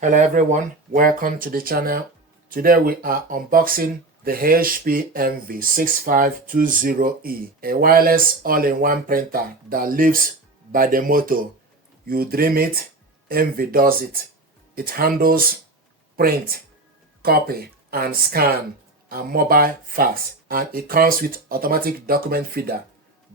Hello everyone, welcome to the channel. Today we are unboxing the HP Envy 6520E, a wireless all-in-one printer that lives by the motto, you dream it, Envy does it. It handles print, copy, and scan and mobile fax, and it comes with automatic document feeder,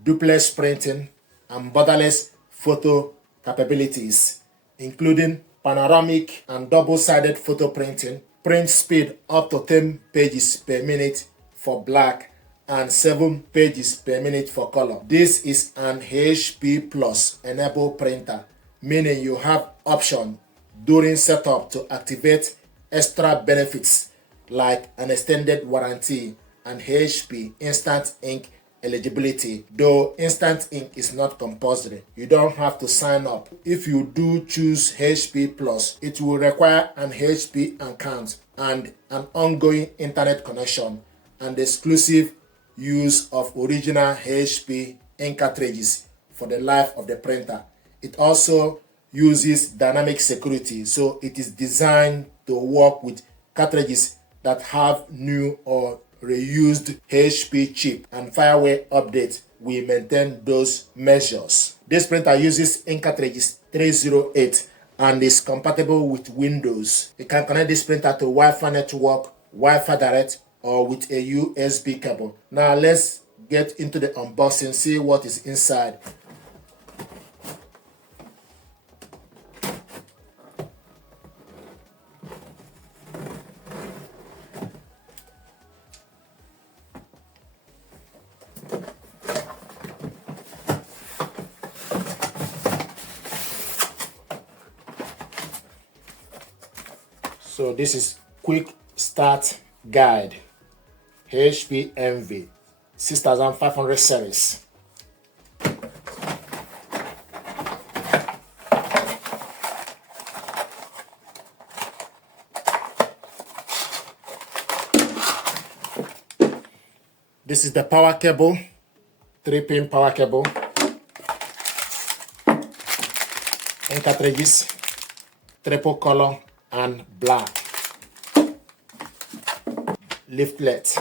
duplex printing, and borderless photo capabilities, including panoramic and double-sided photo printing, print speed up to 10 pages per minute for black and 7 pages per minute for color. This is an HP Plus enabled printer, meaning you have option during setup to activate extra benefits like an extended warranty and HP Instant Ink eligibility. Though Instant Ink is not compulsory, you don't have to sign up. If you do choose HP Plus, it will require an HP account and an ongoing internet connection and exclusive use of original HP ink cartridges for the life of the printer. It also uses dynamic security, so it is designed to work with cartridges that have new or reused HP chip, and firmware updates will maintain those measures. This printer uses ink cartridges 308 and is compatible with Windows. You can connect this printer to Wi-Fi network, Wi-Fi direct, or with a USB cable. Now let's get into the unboxing, see what is inside. So this is quick start guide, HP Envy 6500 series. This is the power cable, 3-pin power cable, ink cartridges, triple color and black, leaflet,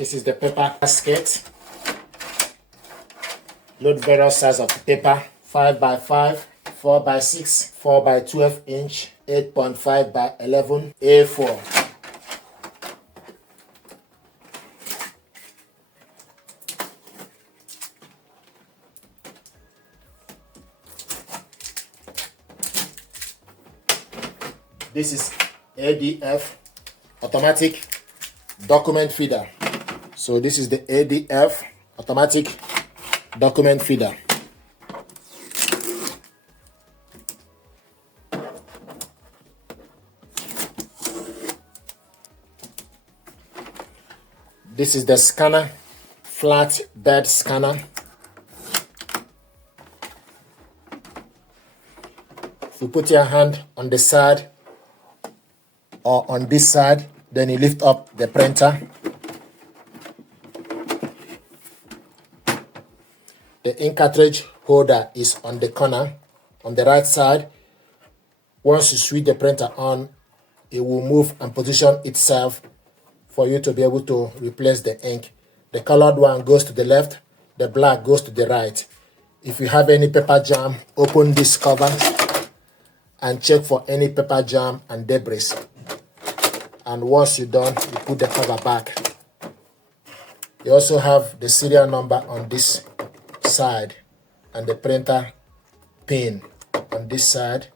this is the paper basket. Load various size of paper, 5x5, 4x6, 4x12 inch, 8.5 by 11, A4. This is ADF automatic document feeder. So this is the ADF automatic document feeder. This is the scanner, flat bed scanner. If you put your hand on the side or on this side, then you lift up the printer. The ink cartridge holder is on the corner on the right side. Once you switch the printer on, it will move and position itself for you to be able to replace the ink. The colored one goes to the left, the black goes to the right. If you have any paper jam, open this cover and check for any paper jam and debris. And once you're done, you put the cover back. You also have the serial number on this side and the printer pin on this side.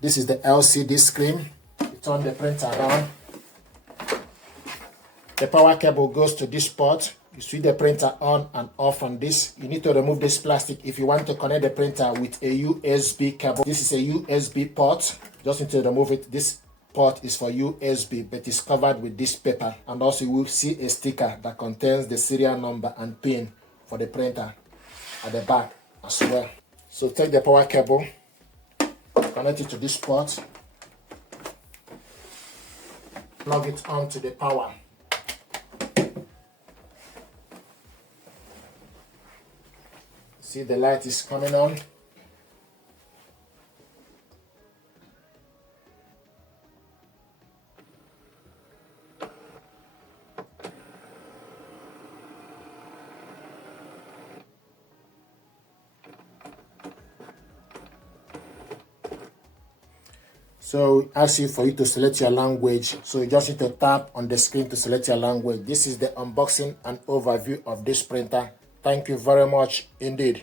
This is the LCD screen. You turn the printer around. The power cable goes to this port. You switch the printer on and off on this. You need to remove this plastic if you want to connect the printer with a USB cable. This is a USB port. Just need to remove it. This port is for USB, but it's covered with this paper. And also you will see a sticker that contains the serial number and pin for the printer at the back as well. So take the power cable, connect it to this port, plug it onto the power. See, the light is coming on. So it asks you for you to select your language. So you just need to tap on the screen to select your language. This is the unboxing and overview of this printer. Thank you very much indeed.